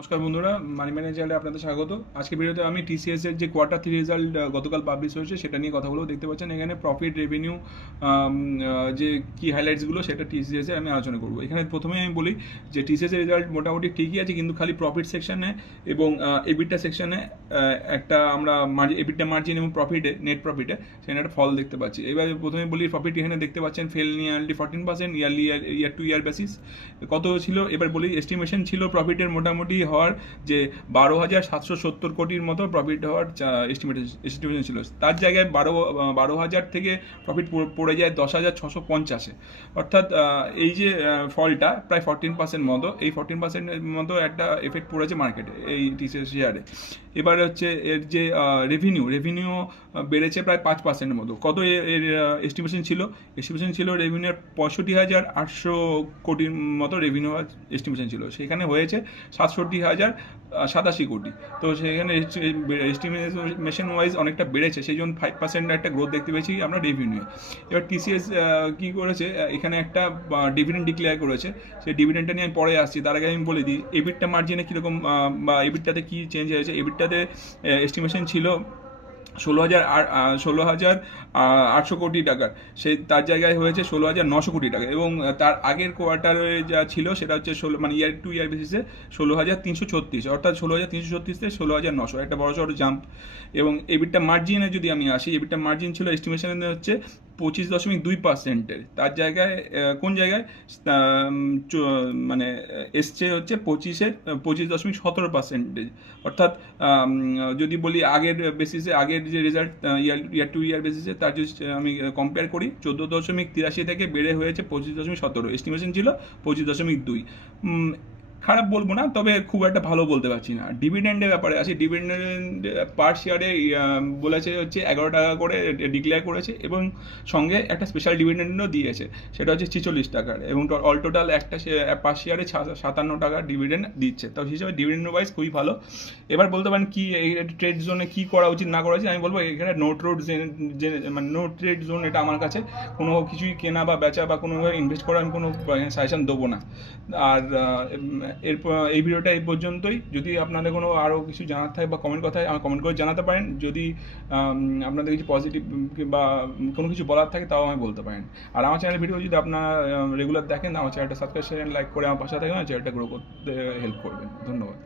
নমস্কার বন্ধুরা, মানি ম্যানেজারে আপনাদের স্বাগত। আজকে ভিডিওতে আমি টিসিএস এর যে কোয়ার্টার 3 রেজাল্ট গতকাল পাবলিশ হয়েছে সেটা নিয়ে কথা বলবো। দেখতে পাচ্ছেন এখানে প্রফিট, রেভিনিউ, যে কি হাইলাইটসগুলো সেটা টিসিএস এ আমি আলোচনা করবো। এখানে প্রথমেই আমি বলি যে টিসিএস এর রেজাল্ট মোটামুটি ঠিকই আছে, কিন্তু খালি প্রফিট সেকশনে এবং এবিটা সেকশনে একটা আমরা এবিটা মার্জিন এবং প্রফিটে, নেট প্রফিটে সেখানে একটা ফল দেখতে পাচ্ছি। এবার প্রথমে বলি প্রফিট। এখানে দেখতে পাচ্ছেন ফেল নিয়ারলি 14%, ইয়ার টু ইয়ার বেসিস কত ছিল। এবার বলি এস্টিমেশন ছিল প্রফিটের মোটামুটি হওয়ার যে 12,770 কোটির মতো প্রফিট হওয়ার এস্টিমেশন ছিল। তার জায়গায় 12,000 থেকে প্রফিট পড়ে যায় 10,650-এ। অর্থাৎ এই যে ফলটা প্রায় 14% মতো, এই 14%-এর মতো একটা এফেক্ট পড়েছে মার্কেটে, এই টিসিএস শেয়ারে। এবার হচ্ছে এর যে রেভিনিউ বেড়েছে প্রায় 5% মতো। কত এর এস্টিমেশন ছিল রেভিনিউর 65,800 কোটির মতো রেভিনিউ এস্টিমেশন ছিল, সেখানে হয়েছে 67,087 কোটি। তো সেখানে এস্টিমেশন ওয়াইজ অনেকটা বেড়েছে, সেই জন্য 5% একটা গ্রোথ দেখতে পেয়েছি আমরা রেভিনিউ। এবার টিসিএস কী করেছে, এখানে একটা ডিভিডেন্ড ডিক্লেয়ার করেছে। সেই ডিভিডেন্ডটা নিয়ে আমি পরে আসছি, তার আগে আমি বলে দিই এবিটটা মার্জিনে কীরকম বা এবিটটাতে কী চেঞ্জ হয়েছে। এবিটটাতে এস্টিমেশন ছিল 16,800 কোটি টাকার, সেই তার জায়গায় হয়েছে 16,900 কোটি টাকা। এবং তার আগের কোয়ার্টারে যা ছিল সেটা হচ্ছে ইয়ার টু ইয়ার বেসিসে 16,336, অর্থাৎ 16,336 থেকে 16,900, একটা বড় সড়ো জাম্প। এবং এবিটটা মার্জিনে যদি আমি আসি, এবিটটা মার্জিন ছিল এস্টিমেশনে হচ্ছে 25.2%, তার জায়গায় কোন জায়গায় মানে এসছে হচ্ছে 25.17%। অর্থাৎ যদি বলি আগের বেসিসে, আগের যে রেজাল্ট ইয়ার টু ইয়ার বেসিসে, তার যদি আমি কম্পেয়ার করি 14.83 থেকে বেড়ে হয়েছে 25.17, এস্টিমেশন ছিল 25.2। খারাপ বলবো না, তবে খুব একটা ভালো বলতে পারছি না। ডিভিডেন্ডের ব্যাপারে আসি। ডিভিডেন্ড পার শেয়ারে বলেছে হচ্ছে 11 টাকা করে ডিক্লেয়ার করেছে, এবং সঙ্গে একটা স্পেশাল ডিভিডেন্ডও দিয়েছে, সেটা হচ্ছে 46 টাকার, এবং অল টোটাল একটা পার শেয়ারে 57 টাকা ডিভিডেন্ড দিচ্ছে। তো হিসাবে ডিভিডেন্ড ওয়াইজ খুবই ভালো। এবার বলতে পারেন কি এই ট্রেড জোনে কী করা উচিত না করা উচিত, আমি বলবো এখানে নো ট্রেড জোন, এটা আমার কাছে কোনো কিছুই কেনা বা বেচা বা কোনোভাবে ইনভেস্ট করার আমি কোনো সাজেশন দেবো না। আর এরপর এই ভিডিওটা এই পর্যন্তই। যদি আপনাদের কোনো আরও কিছু জানার থাকে বা কমেন্ট আমার কমেন্ট করে জানাতে পারেন। যদি আপনাদের কিছু পজিটিভ বা কোনো কিছু বলার থাকে তাও আমি বলতে পারেন। আর আমার চ্যানেলের ভিডিও যদি আপনারা রেগুলার দেখেন, আমার চ্যানেলটা সাবস্ক্রাইব, শেয়ার, লাইক করে আমার পাশে থাকবেন, চ্যানেলটা গ্রো করতে হেল্প করবেন। ধন্যবাদ।